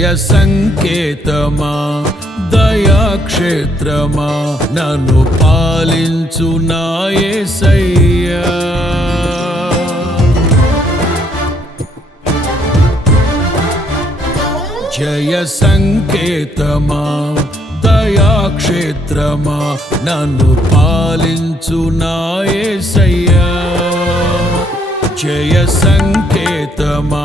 జయ సంకేతమా దయాక్షేత్రమా నన్ను పాలించు నాయసయ్యా జయ సంకేతమా దయాక్షేత్రమా నన్ను పాలించు నాయసయ్యా జయ సంకేతమా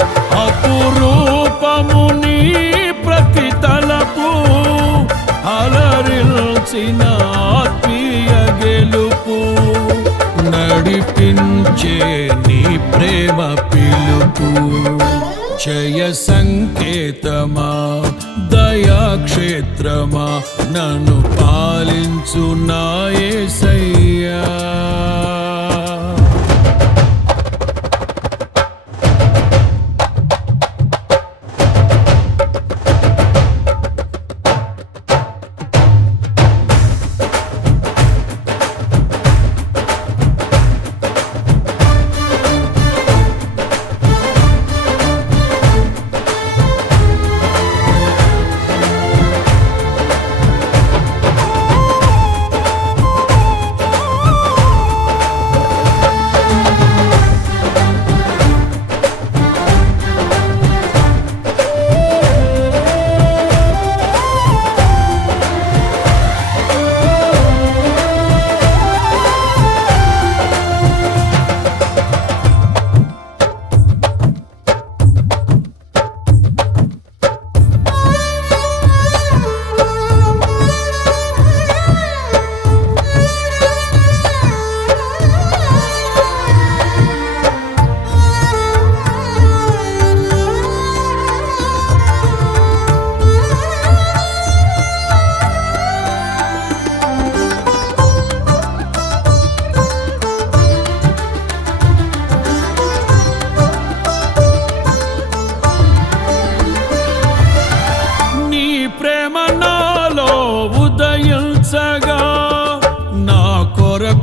జయ సంకేతమా దయాక్షేత్రమా నన్ను పాలించు నాయే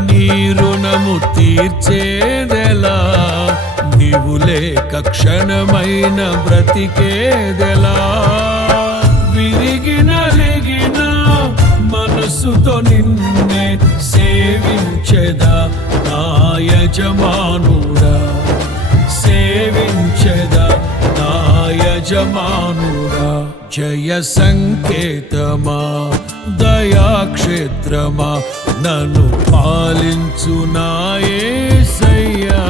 నీ రుణము తీర్చేదెలా? నీవు లేక క్షణమైన బ్రతికేదెలా? విరిగిన లిగిన మనసుతో నిన్నే సేవించెదా? నా యజమానుడా సేవించెదా? నా యజమానుడా జయ సంకేతమా? దయాక్షేత్రమా నన్ను పాలించు నాయసయ్యా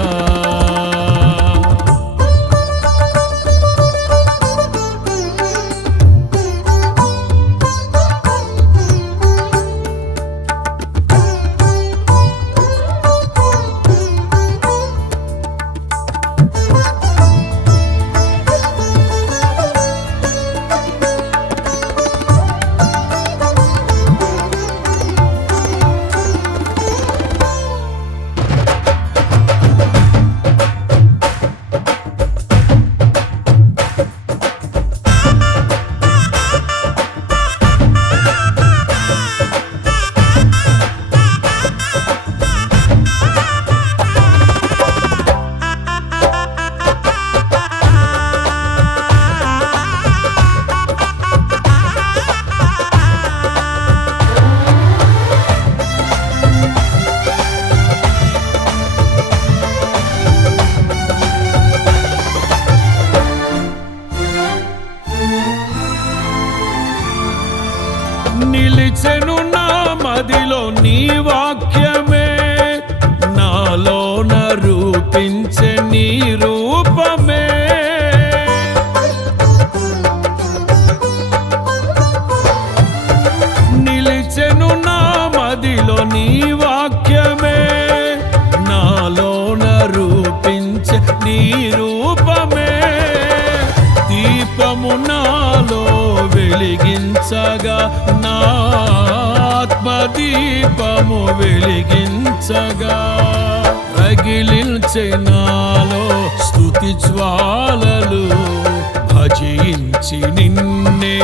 నిలిచెను నా మదిలో నీ వాక్యమే. నాలోన రూపించే నీ రూపమే. నిలిచెను నా మదిలో నీ వాక్యమే. నాలోన రూపించే నీ రూపమే. దీపము నాలో వెలిగించగా నా ఆత్మ వెలిగించగా రగిలించినాలో స్థుతి జ్వాలలు భజించి నిన్నే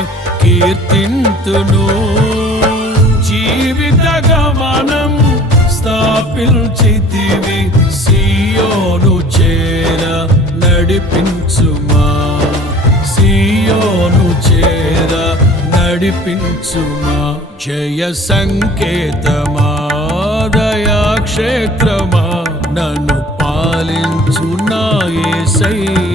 కీర్తింతును. జీవిత గమనం స్థాపించితివి సియోను చేర నడిపించుమా. సియోను చేర నడిపించుమా. జయ సంకేతమా దయాక్షేత్రమా. నన్ను పాలించు నా యేసయ్యా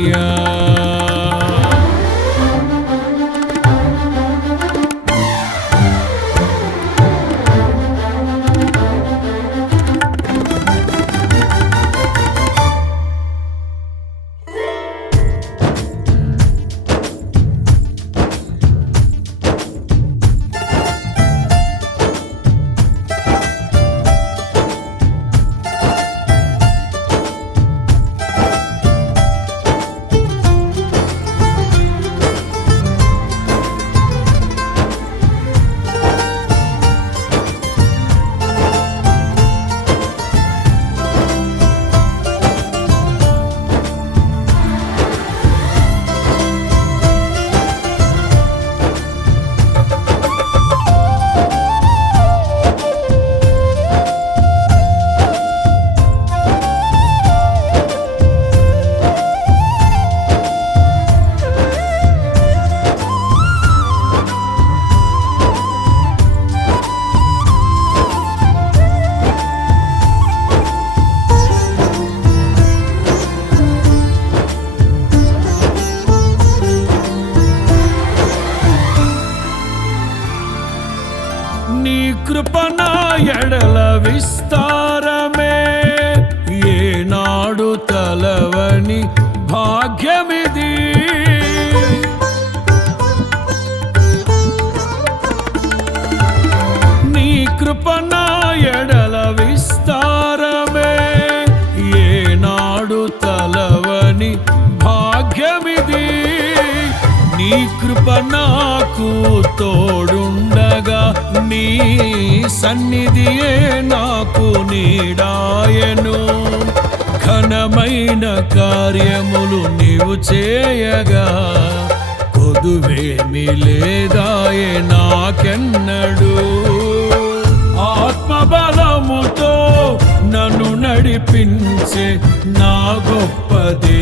నాకు తోడుండగా నీ సన్నిధియే నాకు నీడాయను. ఘనమైన కార్యములు నీవు చేయగా కొదువేమి లేదాయే నాకెన్నడు. ఆత్మబలముతో నన్ను నడిపించే నా గొప్పదే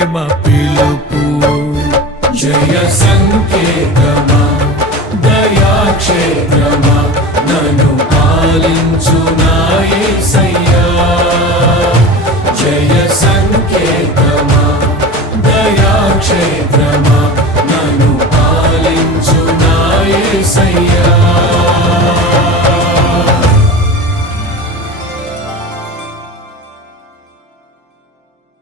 ప్రేమ పిలుపు జయ సంకేతమా దయాక్షేత్రమా నన్ను పాలించు నాయసయ్యా జయ సంకేతమా దయాక్షేత్రమా